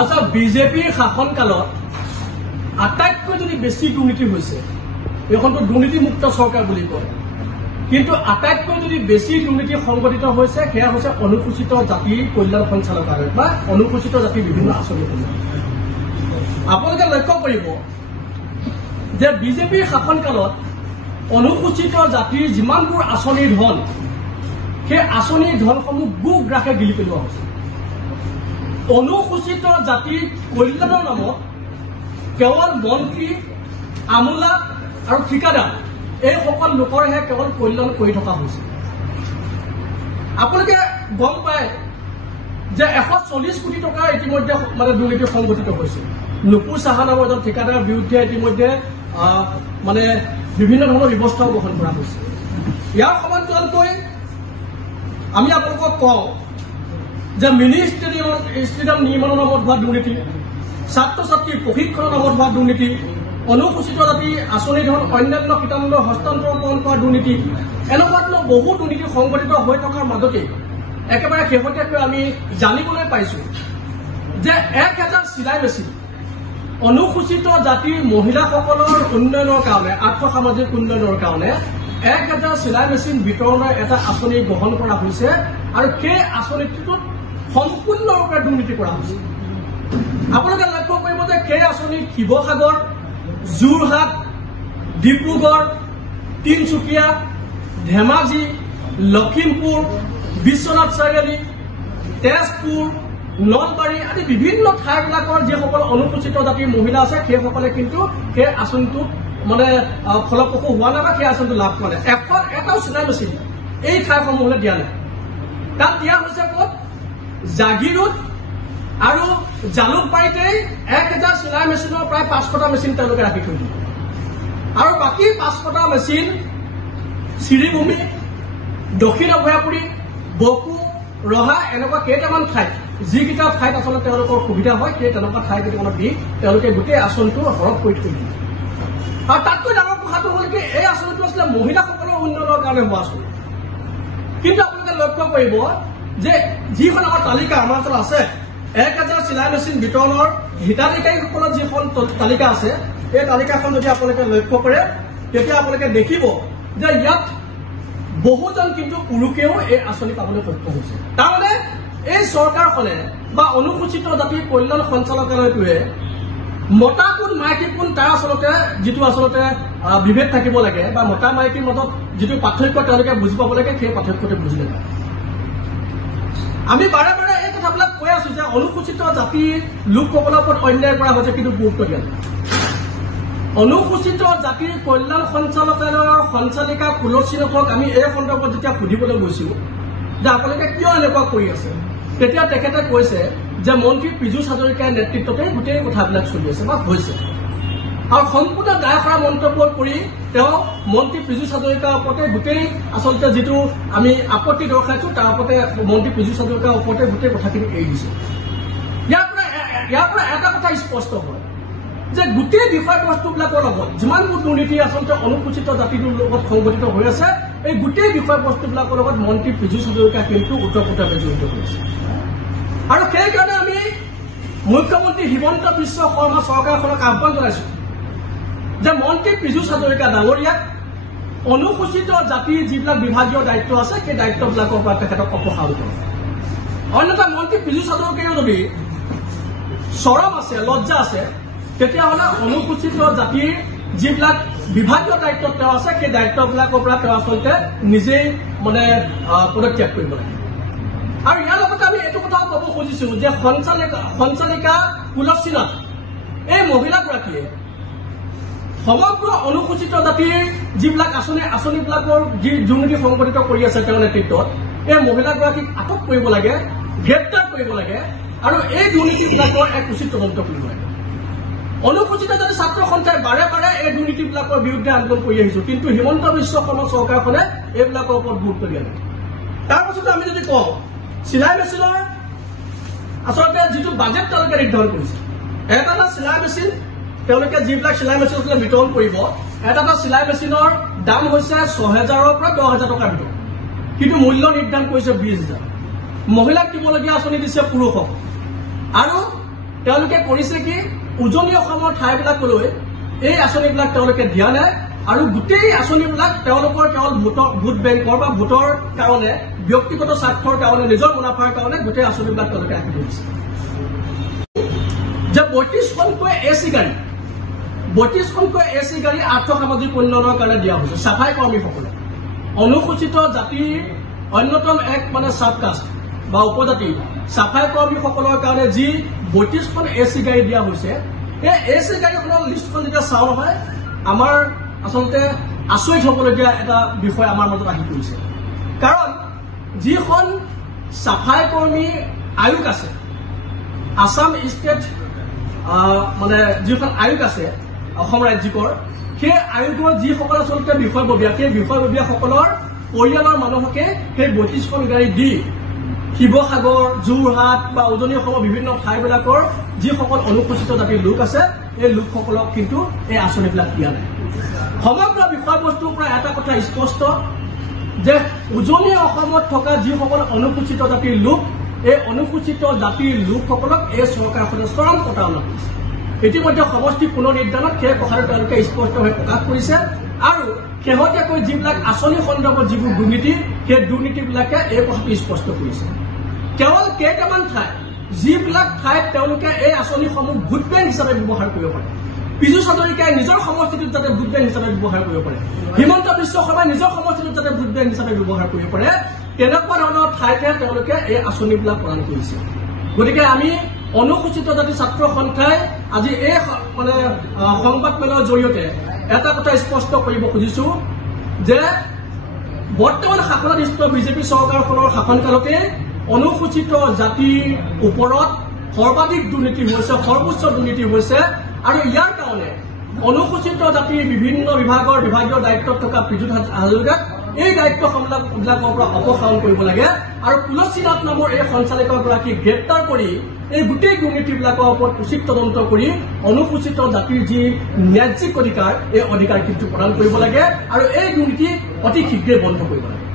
আচ্ছা বিজেপিৰ শাসনকালত আটাইতকৈ যদি বেছি দুৰ্নীতি হৈছে এইখনটো দুৰ্নীতিমুক্ত চৰকাৰ বুলি কয় কিন্তু আটাইতকৈ যদি বেছি দুৰ্নীতি সংঘটিত হৈছে সেয়া হৈছে অনুসূচিত জাতিৰ কল্যাণ সঞ্চালকালয় বা অনুসূচিত জাতিৰ বিভিন্ন আঁচনিসমূহ আপোনালোকে লক্ষ্য কৰিব যে বিজেপিৰ শাসনকালত অনুসূচিত জাতিৰ যিমানবোৰ আঁচনিৰ ধন সেই আঁচনিৰ ধনসমূহ গুগ্ৰাসে গিলি পেলোৱা হৈছে অনুসূচিত জাতিৰ কল্যাণৰ নামত কেৱল মন্ত্ৰী আমোলা আৰু ঠিকাদাৰ এই সকল লোকৰহে কেৱল কল্যাণ কৰি থকা হৈছে আপোনালোকে গম পায় যে 140 কোটি টকা ইতিমধ্যে মানে দুৰ্নীতি সংঘটিত হৈছে নুপুৰ সাহা নামৰ এজন ঠিকাদাৰৰ বিৰুদ্ধে ইতিমধ্যে মানে বিভিন্ন ধৰণৰ ব্যৱস্থাও গ্ৰহণ কৰা হৈছে ইয়াৰ সমান্তৰালকৈ আমি আপোনালোকক কওঁ যে মিনি ষ্টেডিয়াম নিৰ্মাণৰ নামত হোৱা দুৰ্নীতি ছাত্ৰ ছাত্ৰীৰ প্ৰশিক্ষণৰ নামত হোৱা দুৰ্নীতি অনুসূচিত জাতি আঁচনি ধন অন্যান্য কীটাণুৰ হস্তান্তৰকৰণ কৰা দুৰ্নীতি এনেকুৱা ধৰণৰ বহু দুৰ্নীতি সংঘটিত হৈ থকাৰ মাজতে একেবাৰে শেহতীয়াকৈ আমি জানিবলৈ পাইছো যে 1000 চিলাই মেচিন অনুসূচিত জাতিৰ মহিলাসকলৰ উন্নয়নৰ কাৰণে আৰ্থসামাজিক উন্নয়নৰ কাৰণে 1000 চিলাই মেচিন বিতৰণৰ এটা আঁচনি গ্ৰহণ কৰা হৈছে আৰু সেই আঁচনিটোত সম্পূৰ্ণৰূপে দুৰ্নীতি কৰা হৈছে আপোনালোকে লক্ষ্য কৰিব যে সেই আঁচনিত শিৱসাগৰ যোৰহাট ডিব্ৰুগড় তিনিচুকীয়া ধেমাজি লখিমপুৰ বিশ্বনাথ চাৰিআলি তেজপুৰ নলবাৰী আদি বিভিন্ন ঠাইবিলাকৰ যিসকল অনুসূচিত জাতিৰ মহিলা আছে সেইসকলে কিন্তু সেই আঁচনিটোত মানে ফলপ্ৰসূ হোৱা নাই বা সেই আঁচনিটো লাভ কৰা নাই এটাও চিলাই মেচিন এই ঠাইসমূহলৈ দিয়া নাই তাত দিয়া হৈছে ক'ত জাগিৰোড আৰু জালুকবাৰীতেই 1000 চিলাই মেচিনৰ প্ৰায় 500টা মেচিন তেওঁলোকে ৰাখি থৈ দিয়ে আৰু বাকী 500টা মেচিন শ্ৰীভূমি দক্ষিণ অভয়াপুৰী বকু ৰহা এনেকুৱা কেইটামান ঠাইত যিকেইটা ঠাইত আচলতে তেওঁলোকৰ সুবিধা হয় সেই তেনেকুৱা ঠাই কেইটামানত দি তেওঁলোকে গোটেই আঁচনিটো হৰপ কৰি থৈ দিয়ে আৰু তাতকৈ ডাঙৰ কথাটো হ'ল কি এই আঁচনিটো আছিলে মহিলাসকলৰ উন্নয়নৰ কাৰণে হোৱা আঁচনি কিন্তু আপোনালোকে লক্ষ্য কৰিব যে যিখন আমাৰ তালিকা আমাৰ ওচৰত আছে 1000 চিলাই মেচিন বিতৰণৰ হিতাধিকাৰীসকলৰ যিখন তালিকা আছে এই তালিকাখন যদি আপোনালোকে লক্ষ্য কৰে তেতিয়া আপোনালোকে দেখিব যে ইয়াত বহুজন কিন্তু পুৰুষেও এই আঁচনি পাবলৈ সক্ষম হৈছে তাৰমানে এই চৰকাৰখনে বা অনুসূচিত জাতিৰ কল্যাণ সঞ্চালকালয়টোৱে মতা কোন মাইকী কোন তাৰ আচলতে যিটো আচলতে বিভেদ থাকিব লাগে বা মতা মাইকীৰ মাজত যিটো পাৰ্থক্য তেওঁলোকে বুজি পাব লাগে সেই পাৰ্থক্যটো বুজি নাপায় আমি বাৰে বাৰে এই কথাবিলাক কৈ আছো যে অনুসূচিত জাতিৰ লোকসকলৰ ওপৰত অন্যায় কৰা হৈছে কিন্তু গুৰুত্ব দিয়া নাই অনুসূচিত জাতিৰ কল্যাণ সঞ্চালকালয়ৰ সঞ্চালিকা তুলসী নাথক আমি এই সন্দৰ্ভত যেতিয়া সুধিবলৈ গৈছিলো যে আপোনালোকে কিয় এনেকুৱা কৰি আছে তেতিয়া তেখেতে কৈছে যে মন্ত্ৰী পীযুষ হাজৰিকাৰ নেতৃত্বতে গোটেই কথাবিলাক চলি আছে বা হৈছে আৰু সম্পূৰ্ণ দায়সাৰা মন্তব্য কৰি তেওঁ মন্ত্ৰী পীযুষ হাজৰিকাৰ ওপৰতে গোটেই আচলতে যিটো আমি আপত্তি দৰ্শাইছো তাৰ ওপৰতে মন্ত্ৰী পীযুষ হাজৰিকাৰ ওপৰতে গোটেই কথাখিনি এৰি দিছে ইয়াৰ পৰা এটা কথা স্পষ্ট হয় যে গোটেই বিষয়বস্তুবিলাকৰ লগত যিমানবোৰ দুৰ্নীতি আচলতে অনুসূচিত জাতিটোৰ লগত সংগঠিত হৈ আছে এই গোটেই বিষয়বস্তুবিলাকৰ লগত মন্ত্ৰী পীযুষ হাজৰিকা কিন্তু ওতঃপ্ৰোতভাৱে জড়িত হৈছে আৰু সেইকাৰণে আমি মুখ্যমন্ত্ৰী হিমন্ত বিশ্ব শৰ্মা চৰকাৰখনক আহ্বান জনাইছো যে মন্ত্ৰী পীযুষ হাজৰিকা ডাঙৰীয়াক অনুসূচিত জাতিৰ যিবিলাক বিভাগীয় দায়িত্ব আছে সেই দায়িত্ববিলাকৰ পৰা তেখেতক অপসাৰণ কৰক অন্যথা মন্ত্ৰী পীযুষ হাজৰিকাও যদি চৰম আছে লজ্জা আছে তেতিয়াহ'লে অনুসূচিত জাতিৰ যিবিলাক বিভাগীয় দায়িত্বত তেওঁ আছে সেই দায়িত্ববিলাকৰ পৰা তেওঁ আচলতে নিজেই মানে পদত্যাগ কৰিব লাগে আৰু ইয়াৰ লগতে আমি এইটো কথাও ক'ব খুজিছিলো যে সঞ্চালিকা তুলসী নাথ এই মহিলাগৰাকীয়ে সমগ্ৰ অনুসূচিত জাতিৰ যিবিলাক আঁচনিবিলাকৰ যি দুৰ্নীতি সংঘটিত কৰি আছে তেওঁৰ নেতৃত্বত এই মহিলাগৰাকীক আটক কৰিব লাগে গ্ৰেপ্তাৰ কৰিব লাগে আৰু এই দুৰ্নীতিবিলাকৰ এক উচিত তদন্ত কৰিব লাগে অনুসূচিত জাতি ছাত্ৰ সন্থাই বাৰে বাৰে এই দুৰ্নীতিবিলাকৰ বিৰুদ্ধে আন্দোলন কৰি আহিছো কিন্তু হিমন্ত বিশ্ব শৰ্মা চৰকাৰখনে এইবিলাকৰ ওপৰত গুৰুত্ব দিয়া নাই তাৰপাছতে আমি যদি কওঁ চিলাই মেচিনৰ আচলতে যিটো বাজেট তেওঁলোকে নিৰ্ধাৰণ কৰিছে এটা চিলাই মেচিন তেওঁলোকে যিবিলাক চিলাই মেচিন আচলতে বিতৰণ কৰিব এটা চিলাই মেচিনৰ দাম হৈছে 6000ৰ পৰা 10000 টকাৰ ভিতৰত কিন্তু মূল্য নিৰ্ধাৰণ কৰিছে 20000 মহিলাক দিবলগীয়া আঁচনি দিছে পুৰুষক আৰু তেওঁলোকে কৰিছে কি উজনি অসমৰ ঠাইবিলাকলৈ এই আঁচনিবিলাক তেওঁলোকে দিয়া নাই আৰু গোটেই আঁচনিবিলাক তেওঁলোকৰ কেৱল ভোট বেংকৰ বা ভোটৰ কাৰণে ব্যক্তিগত স্বাৰ্থৰ কাৰণে নিজৰ মুনাফাৰ কাৰণে গোটেই আঁচনিবিলাক তেওঁলোকে ৰাখি দিছে যে ৩২খনকৈ এচি গাড়ী ৩২খনকৈ এচি গাড়ী আৰ্থ-সামাজিক উন্নয়নৰ কাৰণে দিয়া হৈছে চাফাই কৰ্মীসকলে অনুসূচিত জাতিৰ অন্যতম এক মানে সাবকাষ্ট বা উপজাতি চাফাই কৰ্মীসকলৰ কাৰণে যি ৩২খন এচি গাড়ী দিয়া হৈছে এই এচি গাড়ীখনৰ লিষ্টখন যেতিয়া চাওঁ নহয় আমাৰ আচলতে আচৰিত হ'বলগীয়া এটা বিষয় আমাৰ মাজত আহি পৰিছে কাৰণ যিখন চাফাই কৰ্মী আয়োগ আছে আসাম ষ্টেট মানে যিখন আয়োগ আছে অসম ৰাজ্যিকৰ সেই আয়োগৰ যিসকল আচলতে বিষয়ববীয়া সেই বিষয়ববীয়াসকলৰ পৰিয়ালৰ মানুহকে সেই ৩২খন গাড়ী দি শিৱসাগৰ যোৰহাট বা উজনি অসমৰ বিভিন্ন ঠাইবিলাকৰ যিসকল অনুসূচিত জাতিৰ লোক আছে এই লোকসকলক কিন্তু এই আঁচনিবিলাক দিয়া নাই সমগ্ৰ বিষয়বস্তুৰ পৰা এটা কথা স্পষ্ট যে উজনি অসমত থকা যিসকল অনুসূচিত জাতিৰ লোক এই অনুসূচিত জাতিৰ লোকসকলক এই চৰকাৰখনে চৰম প্ৰতাৰণা কৰিছে ইতিমধ্যে সমষ্টি পুনৰ নিৰ্ধাৰণত সেই কথাটো তেওঁলোকে স্পষ্টভাৱে প্ৰকাশ কৰিছে আৰু শেহতীয়াকৈ যিবিলাক আঁচনি সন্দৰ্ভত যিবোৰ দুৰ্নীতি সেই দুৰ্নীতিবিলাকে এই কথাটো স্পষ্ট কৰিছে কেৱল কেইটামান ঠাই যিবিলাক ঠাইত তেওঁলোকে এই আঁচনিসমূহ ভোট বেংক হিচাপে ব্যৱহাৰ কৰিব পাৰে পীযুষ হাজৰিকাই নিজৰ সমষ্টিটোত যাতে ভোট বেংক হিচাপে ব্যৱহাৰ কৰিব পাৰে হিমন্ত বিশ্ব শৰ্মাই নিজৰ সমষ্টিটোত যাতে ভোট বেংক হিচাপে ব্যৱহাৰ কৰিব পাৰে তেনেকুৱা ধৰণৰ ঠাইতে তেওঁলোকে এই আঁচনিবিলাক প্ৰদান কৰিছে গতিকে আমি অনুসূচিত জাতি ছাত্ৰ সন্থাই আজি এই মানে সংবাদমেলৰ জৰিয়তে এটা কথা স্পষ্ট কৰিব খুজিছো যে বৰ্তমান শাসনাধীষ্ঠ বিজেপি চৰকাৰখনৰ শাসনকালতে অনুসূচিত জাতিৰ ওপৰত সৰ্বাধিক দুৰ্নীতি হৈছে সৰ্বোচ্চ দুৰ্নীতি হৈছে আৰু ইয়াৰ কাৰণে অনুসূচিত জাতিৰ বিভিন্ন বিভাগৰ বিভাগীয় দায়িত্বত থকা পীযুষ হাজৰিকাক এই দায়িত্ববিলাকৰ পৰা অপসাৰণ কৰিব লাগে আৰু তুলসী নাথ নামৰ এই সঞ্চালকগৰাকীক গ্ৰেপ্তাৰ কৰি এই গোটেই দুৰ্নীতিবিলাকৰ ওপৰত উচিত তদন্ত কৰি অনুসূচিত জাতিৰ যি ন্যায্যিক অধিকাৰ এই অধিকাৰ কিন্তু প্ৰদান কৰিব লাগে আৰু এই দুৰ্নীতি অতি শীঘ্ৰে বন্ধ কৰিব লাগে